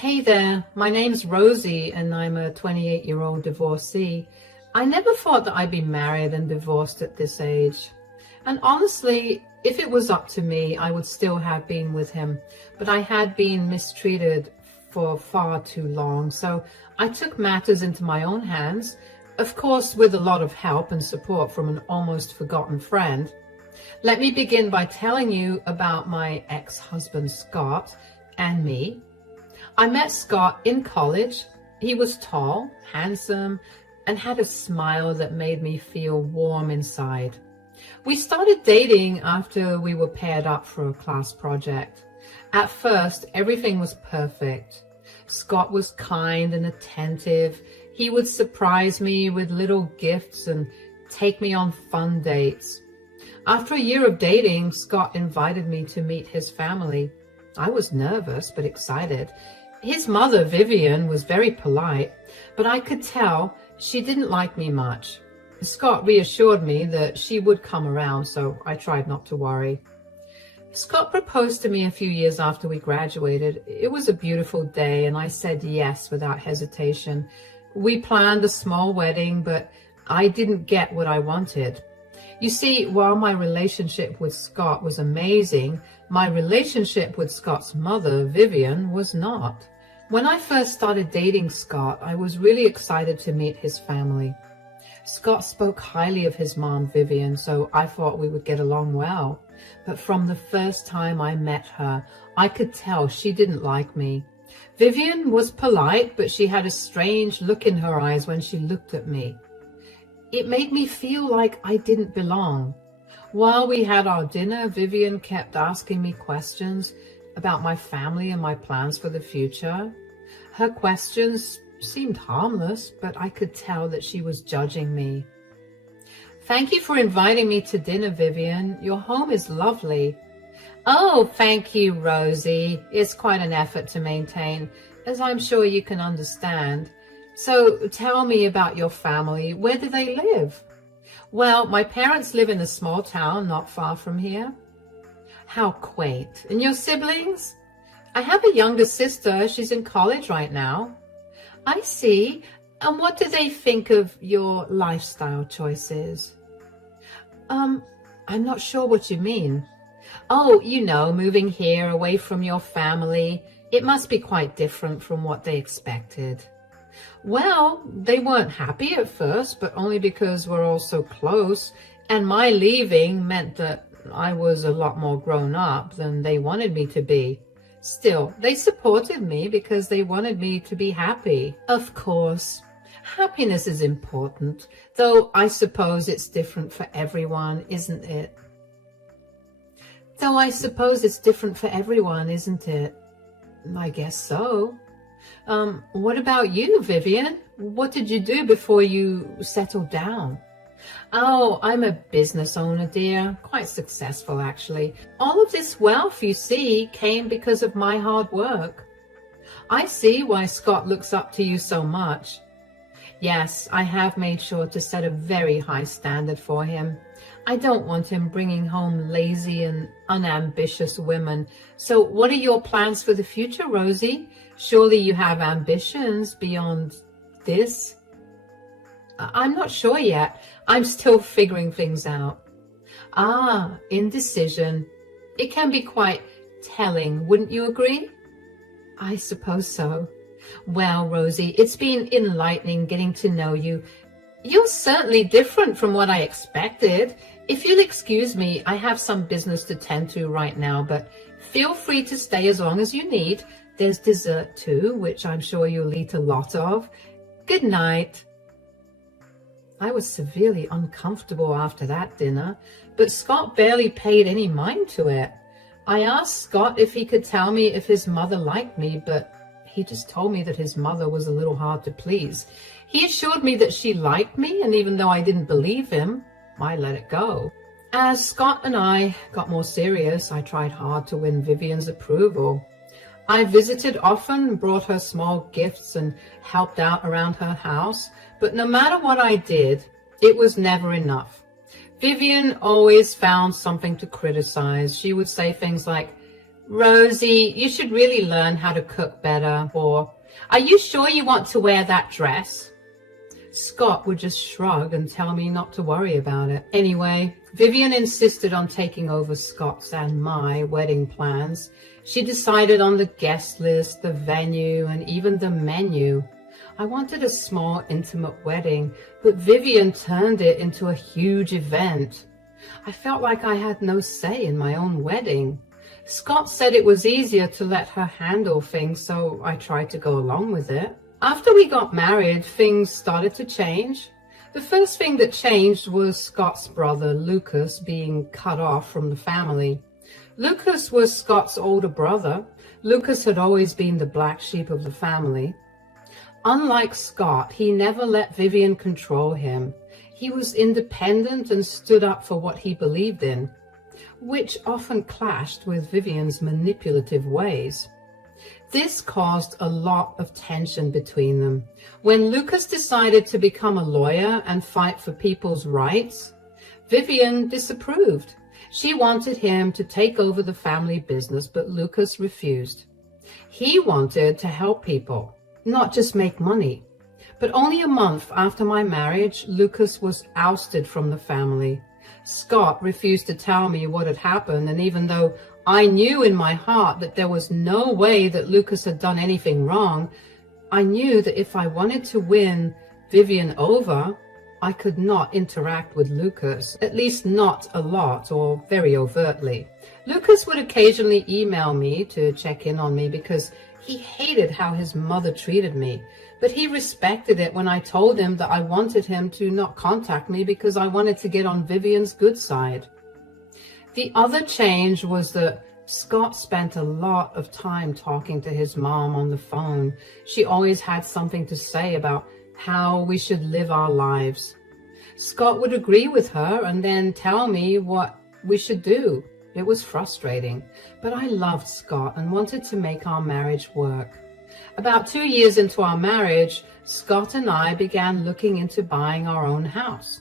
Hey there, my name's Rosie and I'm a 28-year-old divorcee. I never thought that I'd be married and divorced at this age. And honestly, if it was up to me, I would still have been with him. But I had been mistreated for far too long, so I took matters into my own hands, of course with a lot of help and support from an almost forgotten friend. Let me begin by telling you about my ex-husband Scott and me. I met Scott in college. He was tall, handsome, and had a smile that made me feel warm inside. We started dating after we were paired up for a class project. At first, everything was perfect. Scott was kind and attentive. He would surprise me with little gifts and take me on fun dates. After a year of dating, Scott invited me to meet his family. I was nervous but excited. His mother, Vivian, was very polite, but I could tell she didn't like me much. Scott reassured me that she would come around, so I tried not to worry. Scott proposed to me a few years after we graduated. It was a beautiful day, and I said yes without hesitation. We planned a small wedding, but I didn't get what I wanted. You see, while my relationship with Scott was amazing, my relationship with Scott's mother, Vivian, was not. When I first started dating Scott, I was really excited to meet his family. Scott spoke highly of his mom, Vivian, so I thought we would get along well. But from the first time I met her, I could tell she didn't like me. Vivian was polite, but she had a strange look in her eyes when she looked at me. It made me feel like I didn't belong. While we had our dinner, Vivian kept asking me questions about my family and my plans for the future. Her questions seemed harmless, but I could tell that she was judging me. Thank you for inviting me to dinner, Vivian. Your home is lovely. Oh, thank you, Rosie. It's quite an effort to maintain, as I'm sure you can understand. So tell me about your family. Where do they live? Well, my parents live in a small town not far from here. How quaint. And your siblings? I have a younger sister. She's in college right now. I see. And what do they think of your lifestyle choices? I'm not sure what you mean. Oh, you know, moving here away from your family. It must be quite different from what they expected. Well, they weren't happy at first, but only because we're all so close, and my leaving meant that I was a lot more grown up than they wanted me to be. Still, they supported me because they wanted me to be happy. Of course, happiness is important, though I suppose it's different for everyone, isn't it? I guess so. What about you, Vivian? What did you do before you settled down? Oh, I'm a business owner, dear. Quite successful, actually. All of this wealth, you see, came because of my hard work. I see why Scott looks up to you so much. Yes, I have made sure to set a very high standard for him. I don't want him bringing home lazy and unambitious women. So what are your plans for the future, Rosie? Surely you have ambitions beyond this? I'm not sure yet. I'm still figuring things out. Ah, indecision. It can be quite telling, wouldn't you agree? I suppose so. Well, Rosie, it's been enlightening getting to know you. You're certainly different from what I expected. If you'll excuse me, I have some business to tend to right now, but feel free to stay as long as you need. There's dessert too, which I'm sure you'll eat a lot of. Good night. I was severely uncomfortable after that dinner, but Scott barely paid any mind to it. I asked Scott if he could tell me if his mother liked me, but he just told me that his mother was a little hard to please. He assured me that she liked me, and even though I didn't believe him, I let it go. As Scott and I got more serious, I tried hard to win Vivian's approval. I visited often, brought her small gifts, and helped out around her house, but no matter what I did, it was never enough. Vivian always found something to criticize. She would say things like, Rosie, you should really learn how to cook better. Or, are you sure you want to wear that dress? Scott would just shrug and tell me not to worry about it. Anyway, Vivian insisted on taking over Scott's and my wedding plans. She decided on the guest list, the venue, and even the menu. I wanted a small, intimate wedding, but Vivian turned it into a huge event. I felt like I had no say in my own wedding. Scott said it was easier to let her handle things, so I tried to go along with it. After we got married, things started to change. The first thing that changed was Scott's brother, Lucas, being cut off from the family. Lucas was Scott's older brother. Lucas had always been the black sheep of the family. Unlike Scott, he never let Vivian control him. He was independent and stood up for what he believed in, which often clashed with Vivian's manipulative ways. This caused a lot of tension between them. When Lucas decided to become a lawyer and fight for people's rights, Vivian disapproved. She wanted him to take over the family business, but Lucas refused. He wanted to help people, not just make money. But only a month after my marriage, Lucas was ousted from the family. Scott refused to tell me what had happened, and even though I knew in my heart that there was no way that Lucas had done anything wrong, I knew that if I wanted to win Vivian over, I could not interact with Lucas, at least not a lot or very overtly. Lucas would occasionally email me to check in on me because he hated how his mother treated me, but he respected it when I told him that I wanted him to not contact me because I wanted to get on Vivian's good side. The other change was that Scott spent a lot of time talking to his mom on the phone. She always had something to say about how we should live our lives. Scott would agree with her and then tell me what we should do. It was frustrating, but I loved Scott and wanted to make our marriage work. About 2 years into our marriage, Scott and I began looking into buying our own house.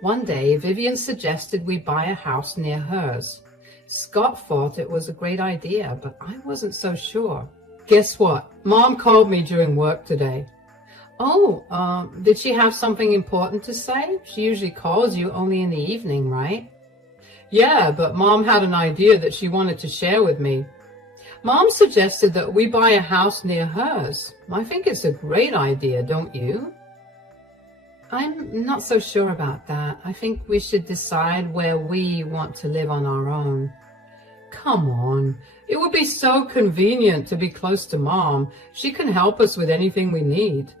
One day, Vivian suggested we buy a house near hers. Scott thought it was a great idea, but I wasn't so sure. Guess what? Mom called me during work today. Oh, did she have something important to say? She usually calls you only in the evening, right? Yeah, but Mom had an idea that she wanted to share with me. Mom suggested that we buy a house near hers. I think it's a great idea, don't you? I'm not so sure about that. I think we should decide where we want to live on our own. Come on. It would be so convenient to be close to Mom. She can help us with anything we need.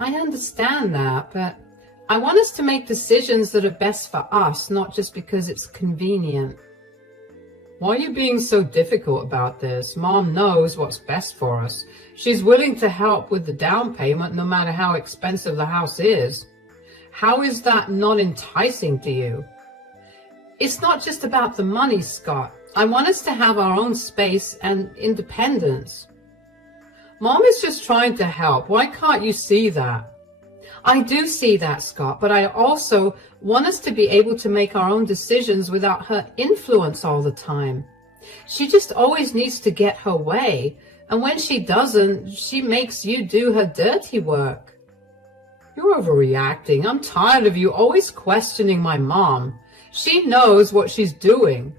I understand that, but I want us to make decisions that are best for us, not just because it's convenient. Why are you being so difficult about this? Mom knows what's best for us. She's willing to help with the down payment no matter how expensive the house is. How is that not enticing to you? It's not just about the money, Scott. I want us to have our own space and independence. Mom is just trying to help. Why can't you see that? I do see that, Scott, but I also want us to be able to make our own decisions without her influence all the time. She just always needs to get her way, and when she doesn't, she makes you do her dirty work. You're overreacting. I'm tired of you always questioning my mom. She knows what she's doing.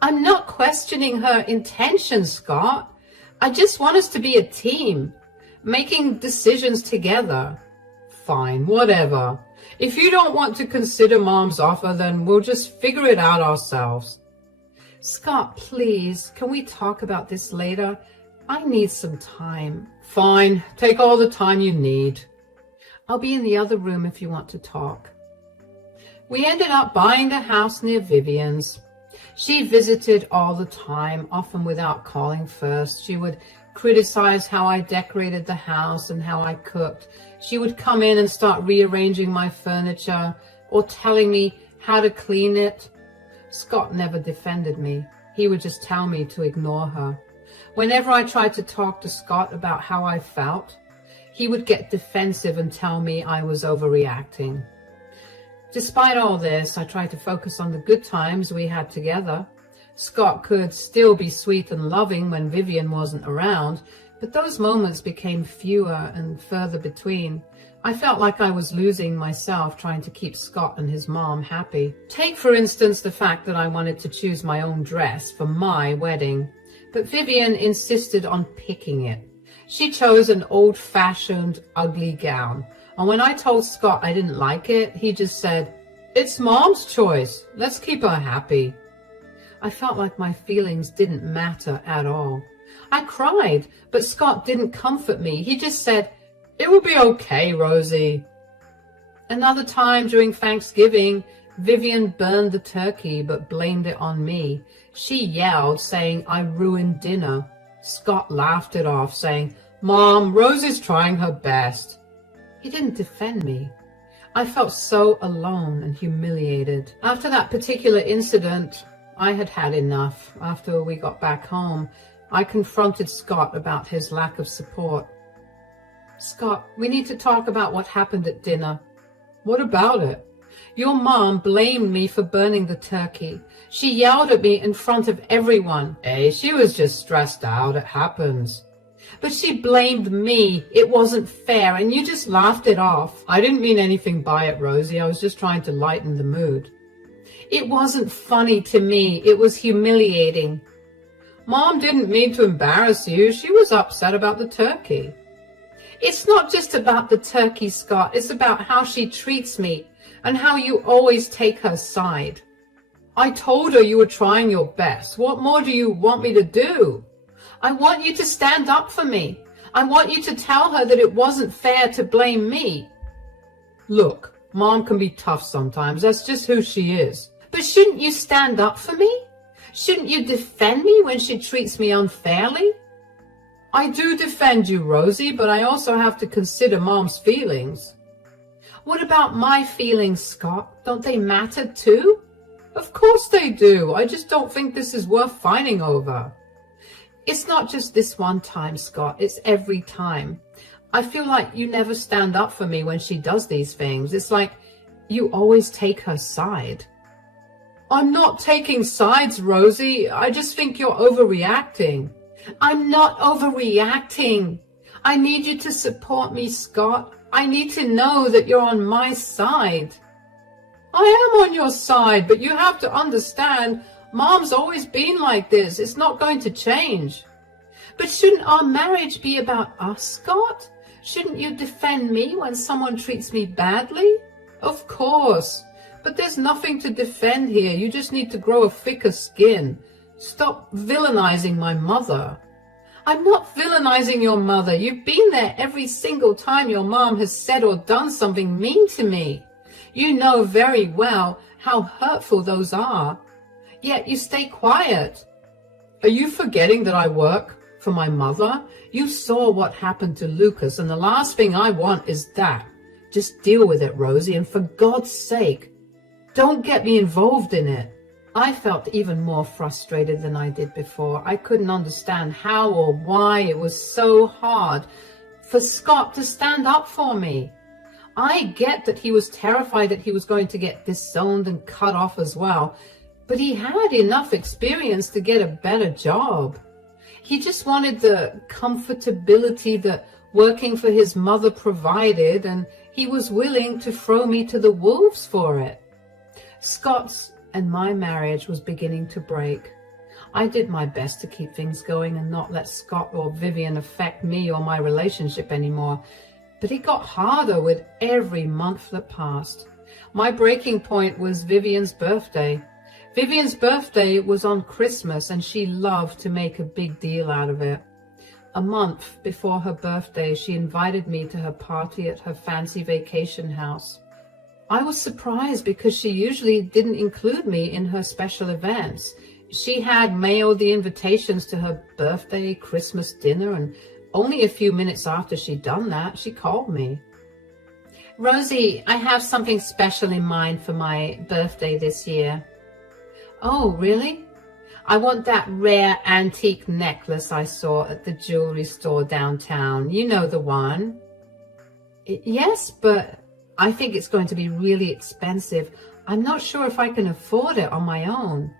I'm not questioning her intentions, Scott. I just want us to be a team, making decisions together. Fine, whatever. If you don't want to consider Mom's offer, then we'll just figure it out ourselves. Scott, please, can we talk about this later? I need some time. Fine, take all the time you need. I'll be in the other room if you want to talk. We ended up buying the house near Vivian's. She visited all the time, often without calling first. She would criticize how I decorated the house and how I cooked. She would come in and start rearranging my furniture or telling me how to clean it. Scott never defended me. He would just tell me to ignore her. Whenever I tried to talk to Scott about how I felt, he would get defensive and tell me I was overreacting. Despite all this, I tried to focus on the good times we had together. Scott could still be sweet and loving when Vivian wasn't around, but those moments became fewer and further between. I felt like I was losing myself trying to keep Scott and his mom happy. Take, for instance, the fact that I wanted to choose my own dress for my wedding, but Vivian insisted on picking it. She chose an old-fashioned, ugly gown, and when I told Scott I didn't like it, he just said, "It's Mom's choice. Let's keep her happy." I felt like my feelings didn't matter at all. I cried, but Scott didn't comfort me. He just said, "It will be okay, Rosie." Another time during Thanksgiving, Vivian burned the turkey but blamed it on me. She yelled, saying I ruined dinner. Scott laughed it off, saying, "Mom, Rosie's trying her best." He didn't defend me. I felt so alone and humiliated. After that particular incident, I had had enough. After we got back home, I confronted Scott about his lack of support. "Scott, we need to talk about what happened at dinner." "What about it?" "Your mom blamed me for burning the turkey. She yelled at me in front of everyone." "Hey, she was just stressed out. It happens." "But she blamed me. It wasn't fair, and you just laughed it off." "I didn't mean anything by it, Rosie. I was just trying to lighten the mood." "It wasn't funny to me. It was humiliating." "Mom didn't mean to embarrass you. She was upset about the turkey." "It's not just about the turkey, Scott. It's about how she treats me and how you always take her side." "I told her you were trying your best. What more do you want me to do?" "I want you to stand up for me. I want you to tell her that it wasn't fair to blame me." "Look, Mom can be tough sometimes. That's just who she is." "But shouldn't you stand up for me? Shouldn't you defend me when she treats me unfairly?" "I do defend you, Rosie, but I also have to consider Mom's feelings." "What about my feelings, Scott? Don't they matter too?" "Of course they do. I just don't think this is worth fighting over." "It's not just this one time, Scott. It's every time. I feel like you never stand up for me when she does these things. It's like you always take her side." "I'm not taking sides, Rosie. I just think you're overreacting." "I'm not overreacting. I need you to support me, Scott. I need to know that you're on my side." "I am on your side, but you have to understand, Mom's always been like this. It's not going to change." "But shouldn't our marriage be about us, Scott? Shouldn't you defend me when someone treats me badly?" "Of course. But there's nothing to defend here. You just need to grow a thicker skin. Stop villainizing my mother." "I'm not villainizing your mother. You've been there every single time your mom has said or done something mean to me. You know very well how hurtful those are. Yet you stay quiet." "Are you forgetting that I work for my mother? You saw what happened to Lucas, and the last thing I want is that. Just deal with it, Rosie, and for God's sake, don't get me involved in it." I felt even more frustrated than I did before. I couldn't understand how or why it was so hard for Scott to stand up for me. I get that he was terrified that he was going to get disowned and cut off as well, but he had enough experience to get a better job. He just wanted the comfortability that working for his mother provided, and he was willing to throw me to the wolves for it. Scott's and my marriage was beginning to break. I did my best to keep things going and not let Scott or Vivian affect me or my relationship anymore, but it got harder with every month that passed. My breaking point was Vivian's birthday. Vivian's birthday was on Christmas, and she loved to make a big deal out of it. A month before her birthday, she invited me to her party at her fancy vacation house. I was surprised because she usually didn't include me in her special events. She had mailed the invitations to her birthday, Christmas dinner, and only a few minutes after she'd done that, she called me. "Rosie, I have something special in mind for my birthday this year." "Oh, really?" "I want that rare antique necklace I saw at the jewelry store downtown. You know the one." "Yes, but I think it's going to be really expensive. I'm not sure if I can afford it on my own."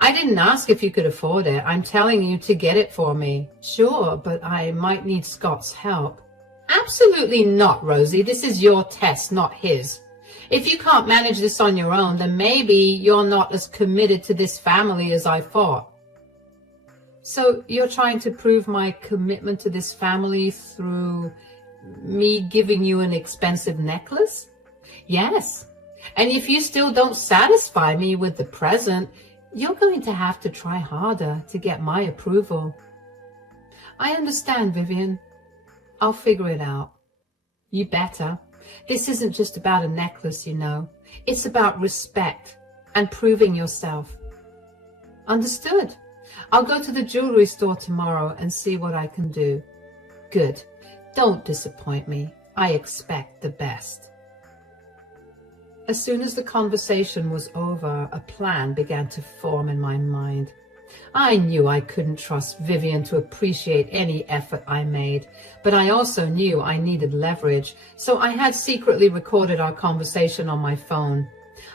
I didn't ask if you could afford it. I'm telling you to get it for me. Sure, but I might need Scott's help. Absolutely not, Rosie. This is your test, not his. If you can't manage this on your own, then maybe you're not as committed to this family as I thought. So you're trying to prove my commitment to this family through me giving you an expensive necklace? Yes. And if you still don't satisfy me with the present, you're going to have to try harder to get my approval. I understand, Vivian. I'll figure it out. You better. This isn't just about a necklace, you know. It's about respect and proving yourself. Understood. I'll go to the jewelry store tomorrow and see what I can do. Good. Don't disappoint me. I expect the best. As soon as the conversation was over, a plan began to form in my mind. I knew I couldn't trust Vivian to appreciate any effort I made, but I also knew I needed leverage, so I had secretly recorded our conversation on my phone.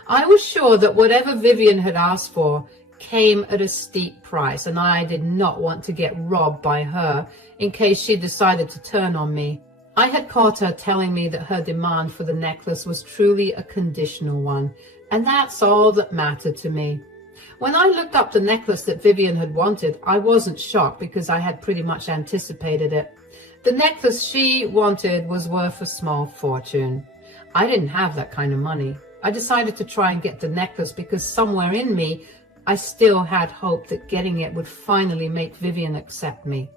I was sure that whatever Vivian had asked for came at a steep price, and I did not want to get robbed by her in case she decided to turn on me. I had caught her telling me that her demand for the necklace was truly a conditional one, and that's all that mattered to me. When I looked up the necklace that Vivian had wanted, I wasn't shocked because I had pretty much anticipated it. The necklace she wanted was worth a small fortune. I didn't have that kind of money. I decided to try and get the necklace because somewhere in me, I still had hope that getting it would finally make Vivian accept me.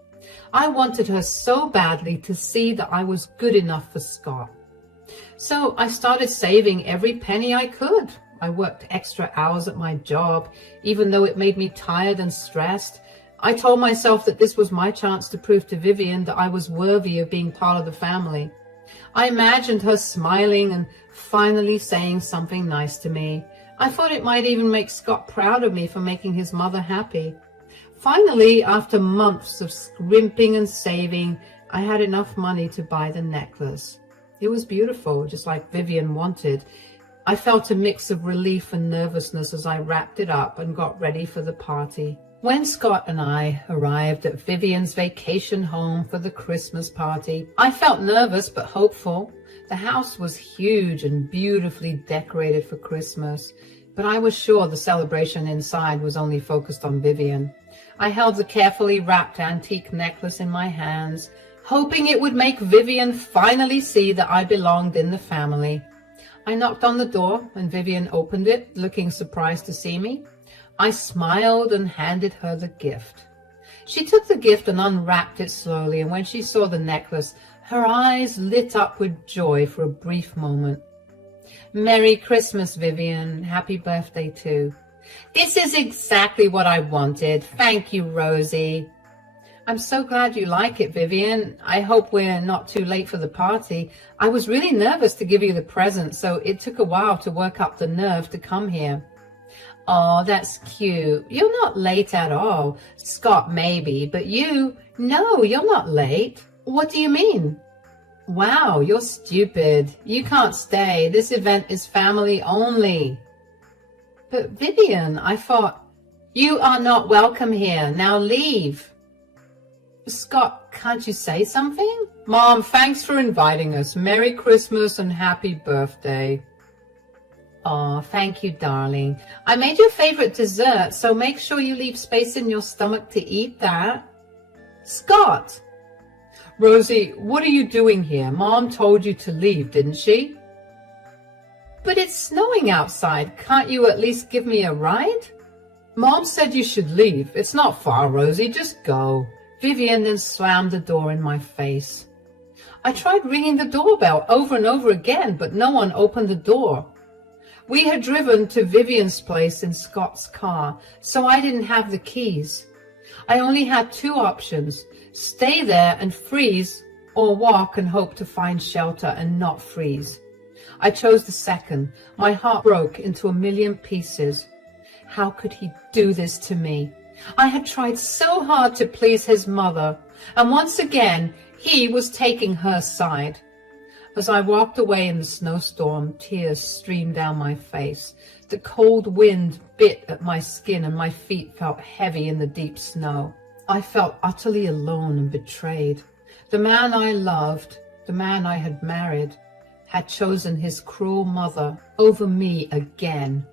I wanted her so badly to see that I was good enough for Scott. So I started saving every penny I could. I worked extra hours at my job, even though it made me tired and stressed. I told myself that this was my chance to prove to Vivian that I was worthy of being part of the family. I imagined her smiling and finally saying something nice to me. I thought it might even make Scott proud of me for making his mother happy. Finally, after months of scrimping and saving, I had enough money to buy the necklace. It was beautiful, just like Vivian wanted. I felt a mix of relief and nervousness as I wrapped it up and got ready for the party. When Scott and I arrived at Vivian's vacation home for the Christmas party, I felt nervous but hopeful. The house was huge and beautifully decorated for Christmas, but I was sure the celebration inside was only focused on Vivian. I held the carefully wrapped antique necklace in my hands, hoping it would make Vivian finally see that I belonged in the family. I knocked on the door and Vivian opened it, looking surprised to see me. I smiled and handed her the gift. She took the gift and unwrapped it slowly, and when she saw the necklace, her eyes lit up with joy for a brief moment. Merry Christmas, Vivian. Happy birthday, too. This is exactly what I wanted. Thank you, Rosie. I'm so glad you like it, Vivian. I hope we're not too late for the party. I was really nervous to give you the present, so it took a while to work up the nerve to come here. Oh, that's cute. You're not late at all. Scott, maybe, but you? No, you're not late. What do you mean? Wow, you're stupid. You can't stay. This event is family only. But Vivian, I thought, you are not welcome here. Now leave. Scott, can't you say something? Mom, thanks for inviting us. Merry Christmas and happy birthday. Oh, thank you, darling. I made your favorite dessert, so make sure you leave space in your stomach to eat that. Scott! Rosie, what are you doing here? Mom told you to leave, didn't she? But it's snowing outside. Can't you at least give me a ride? Mom said you should leave. It's not far, Rosie. Just go. Vivian then slammed the door in my face. I tried ringing the doorbell over and over again, but no one opened the door. We had driven to Vivian's place in Scott's car, so I didn't have the keys. I only had two options: stay there and freeze, or walk and hope to find shelter and not freeze. I chose the second. My heart broke into a million pieces. How could he do this to me? I had tried so hard to please his mother, and once again he was taking her side. As I walked away in the snowstorm, tears streamed down my face. The cold wind bit at my skin and my feet felt heavy in the deep snow. I felt utterly alone and betrayed. The man I loved, the man I had married, had chosen his cruel mother over me again.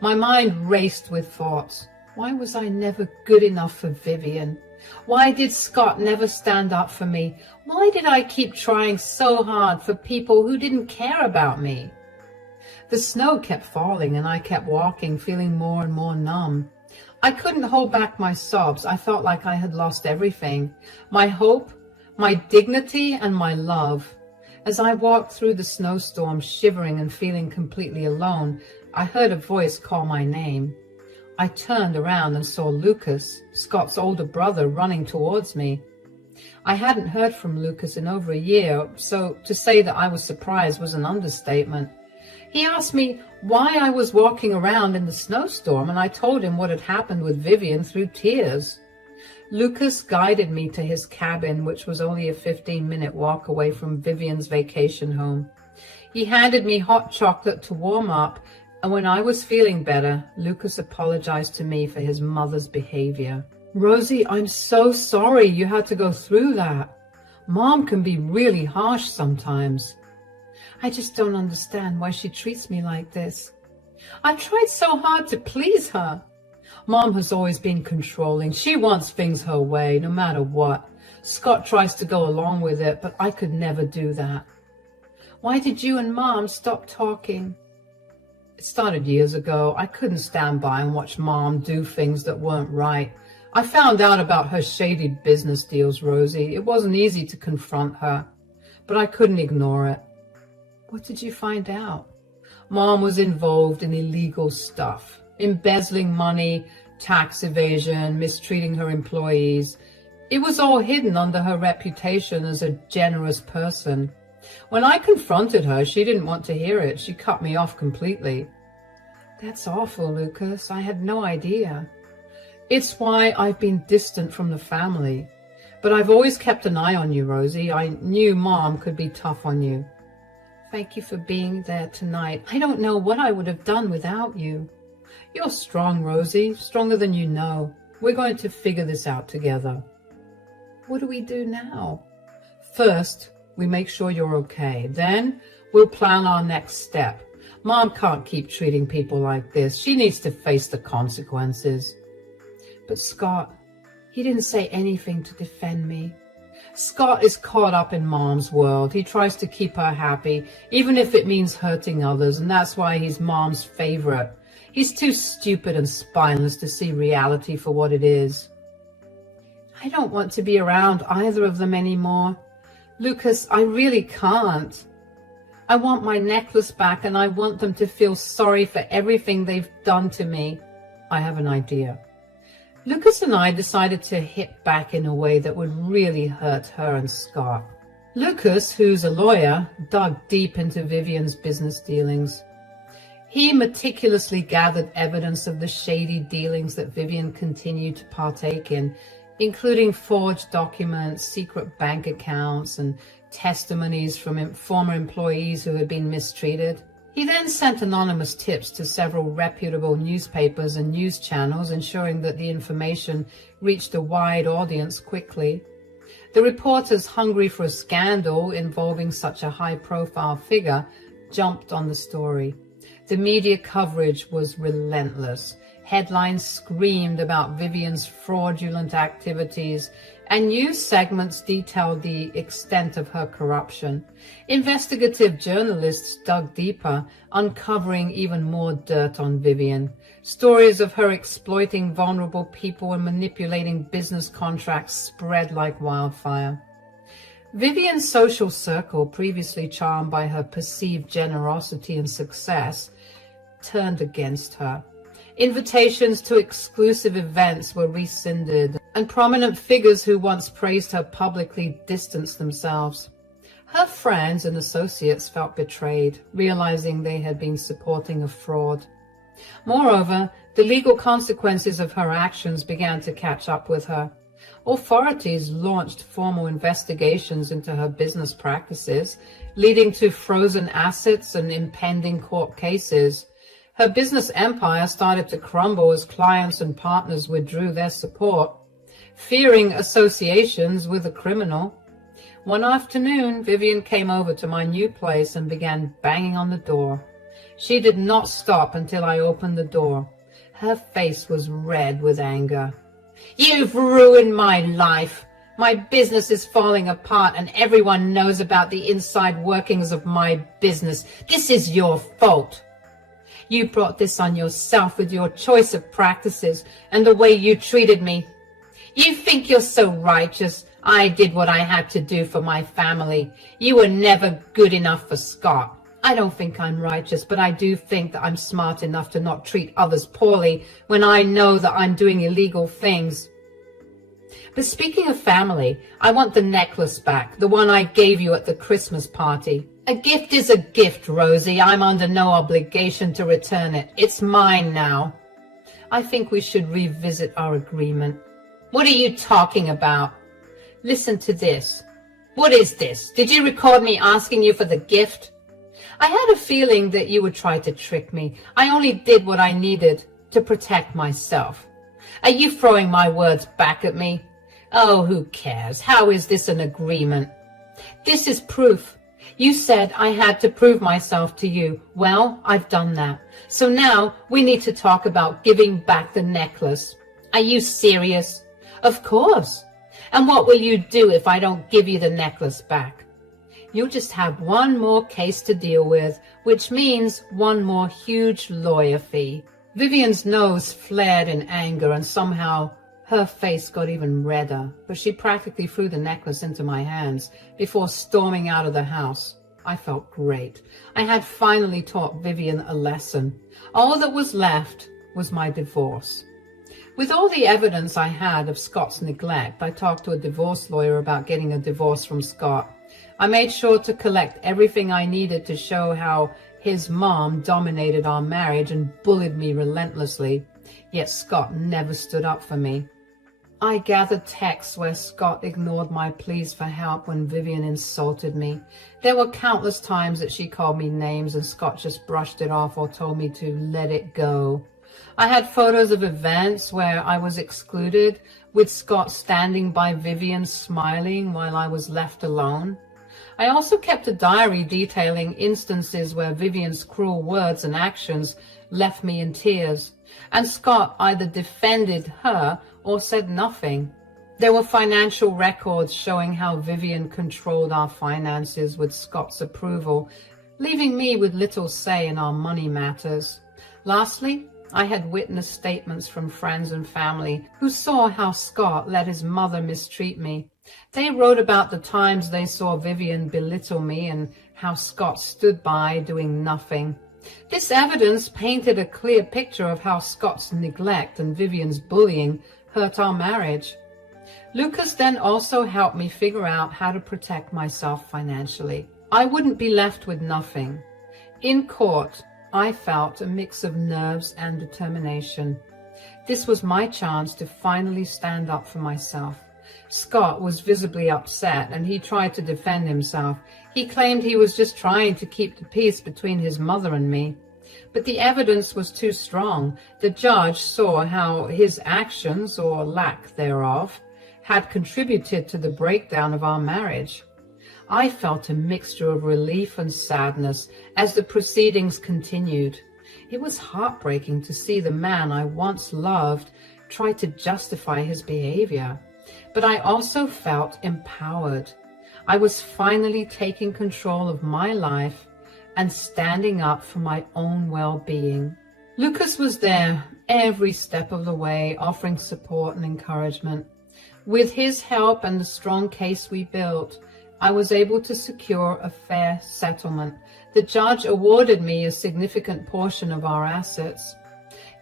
My mind raced with thoughts. Why was I never good enough for Vivian? Why did Scott never stand up for me? Why did I keep trying so hard for people who didn't care about me? The snow kept falling and I kept walking, feeling more and more numb. I couldn't hold back my sobs. I felt like I had lost everything. My hope, my dignity, and my love. As I walked through the snowstorm, shivering and feeling completely alone, I heard a voice call my name. I turned around and saw Lucas, Scott's older brother, running towards me. I hadn't heard from Lucas in over a year, so to say that I was surprised was an understatement. He asked me why I was walking around in the snowstorm, and I told him what had happened with Vivian through tears. Lucas guided me to his cabin, which was only a 15-minute walk away from Vivian's vacation home. He handed me hot chocolate to warm up, and when I was feeling better, Lucas apologized to me for his mother's behavior. Rosie, I'm so sorry you had to go through that. Mom can be really harsh sometimes. I just don't understand why she treats me like this. I tried so hard to please her. Mom has always been controlling. She wants things her way, no matter what. Scott tries to go along with it, but I could never do that. Why did you and Mom stop talking? It started years ago. I couldn't stand by and watch Mom do things that weren't right. I found out about her shady business deals, Rosie. It wasn't easy to confront her, but I couldn't ignore it. What did you find out? Mom was involved in illegal stuff, embezzling money, tax evasion, mistreating her employees. It was all hidden under her reputation as a generous person. When I confronted her, she didn't want to hear it. She cut me off completely. That's awful, Lucas. I had no idea. It's why I've been distant from the family. But I've always kept an eye on you, Rosie. I knew Mom could be tough on you. Thank you for being there tonight. I don't know what I would have done without you. You're strong, Rosie, stronger than you know. We're going to figure this out together. What do we do now? First, we make sure you're okay. Then we'll plan our next step. Mom can't keep treating people like this. She needs to face the consequences. But Scott, he didn't say anything to defend me. Scott is caught up in Mom's world. He tries to keep her happy, even if it means hurting others, and that's why he's Mom's favorite. He's too stupid and spineless to see reality for what it is. I don't want to be around either of them anymore. Lucas, I really can't. I want my necklace back, and I want them to feel sorry for everything they've done to me. I have an idea. Lucas and I decided to hit back in a way that would really hurt her and Scott. Lucas, who's a lawyer, dug deep into Vivian's business dealings. He meticulously gathered evidence of the shady dealings that Vivian continued to partake in, including forged documents, secret bank accounts, and testimonies from former employees who had been mistreated. He then sent anonymous tips to several reputable newspapers and news channels, ensuring that the information reached a wide audience quickly. The reporters, hungry for a scandal involving such a high-profile figure, jumped on the story. The media coverage was relentless. Headlines screamed about Vivian's fraudulent activities, and news segments detailed the extent of her corruption. Investigative journalists dug deeper, uncovering even more dirt on Vivian. Stories of her exploiting vulnerable people and manipulating business contracts spread like wildfire. Vivian's social circle, previously charmed by her perceived generosity and success, turned against her. Invitations to exclusive events were rescinded, and prominent figures who once praised her publicly distanced themselves. Her friends and associates felt betrayed, realizing they had been supporting a fraud. Moreover, the legal consequences of her actions began to catch up with her. Authorities launched formal investigations into her business practices, leading to frozen assets and impending court cases. Her business empire started to crumble as clients and partners withdrew their support, fearing associations with a criminal. One afternoon, Vivian came over to my new place and began banging on the door. She did not stop until I opened the door. Her face was red with anger. "You've ruined my life. My business is falling apart and everyone knows about the inside workings of my business. This is your fault. You brought this on yourself with your choice of practices and the way you treated me. You think you're so righteous. I did what I had to do for my family. You were never good enough for Scott. I don't think I'm righteous, but I do think that I'm smart enough to not treat others poorly when I know that I'm doing illegal things. But speaking of family, I want the necklace back, the one I gave you at the Christmas party. A gift is a gift, Rosie. I'm under no obligation to return it. It's mine now. I think we should revisit our agreement." "What are you talking about?" "Listen to this." "What is this? Did you record me asking you for the gift?" "I had a feeling that you would try to trick me. I only did what I needed to protect myself." "Are you throwing my words back at me?" "Oh, who cares? How is this an agreement?" "This is proof. You said I had to prove myself to you. Well, I've done that. So now we need to talk about giving back the necklace." "Are you serious?" "Of course. And what will you do if I don't give you the necklace back?" "You'll just have one more case to deal with, which means one more huge lawyer fee." Vivian's nose flared in anger, and somehow her face got even redder, but she practically threw the necklace into my hands before storming out of the house. I felt great. I had finally taught Vivian a lesson. All that was left was my divorce. With all the evidence I had of Scott's neglect, I talked to a divorce lawyer about getting a divorce from Scott. I made sure to collect everything I needed to show how his mom dominated our marriage and bullied me relentlessly, yet Scott never stood up for me. I gathered texts where Scott ignored my pleas for help when Vivian insulted me. There were countless times that she called me names and Scott just brushed it off or told me to let it go. I had photos of events where I was excluded, with Scott standing by Vivian smiling while I was left alone. I also kept a diary detailing instances where Vivian's cruel words and actions left me in tears, and Scott either defended her or said nothing. There were financial records showing how Vivian controlled our finances with Scott's approval, leaving me with little say in our money matters. Lastly, I had witnessed statements from friends and family who saw how Scott let his mother mistreat me. They wrote about the times they saw Vivian belittle me and how Scott stood by doing nothing. This evidence painted a clear picture of how Scott's neglect and Vivian's bullying hurt our marriage. Lucas then also helped me figure out how to protect myself financially. I wouldn't be left with nothing. In court, I felt a mix of nerves and determination. This was my chance to finally stand up for myself. Scott was visibly upset and he tried to defend himself. He claimed he was just trying to keep the peace between his mother and me. But the evidence was too strong. The judge saw how his actions, or lack thereof, had contributed to the breakdown of our marriage. I felt a mixture of relief and sadness as the proceedings continued. It was heartbreaking to see the man I once loved try to justify his behavior. But I also felt empowered. I was finally taking control of my life and standing up for my own well-being. Lucas was there every step of the way, offering support and encouragement. With his help and the strong case we built, I was able to secure a fair settlement. The judge awarded me a significant portion of our assets.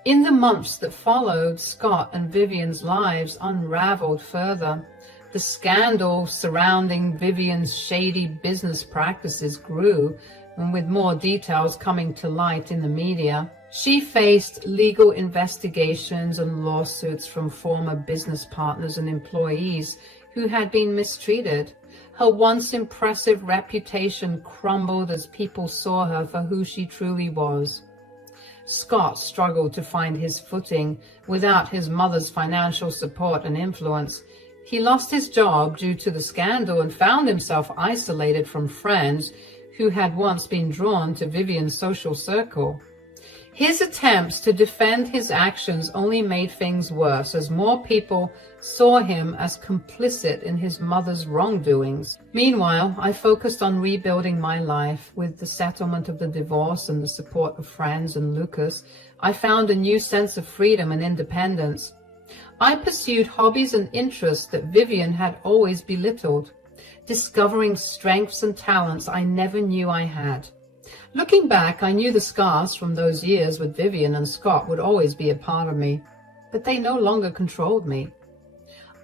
In the months that followed, Scott and Vivian's lives unraveled further. The scandal surrounding Vivian's shady business practices grew, and with more details coming to light in the media. She faced legal investigations and lawsuits from former business partners and employees who had been mistreated. Her once impressive reputation crumbled as people saw her for who she truly was. Scott struggled to find his footing without his mother's financial support and influence. He lost his job due to the scandal and found himself isolated from friends who had once been drawn to Vivian's social circle. His attempts to defend his actions only made things worse as more people saw him as complicit in his mother's wrongdoings. Meanwhile, I focused on rebuilding my life. With the settlement of the divorce and the support of friends and Lucas, I found a new sense of freedom and independence. I pursued hobbies and interests that Vivian had always belittled, discovering strengths and talents I never knew I had. Looking back, I knew the scars from those years with Vivian and Scott would always be a part of me, but they no longer controlled me.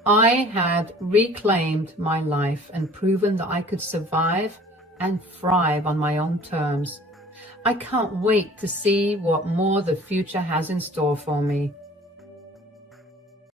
I had reclaimed my life and proven that I could survive and thrive on my own terms. I can't wait to see what more the future has in store for me.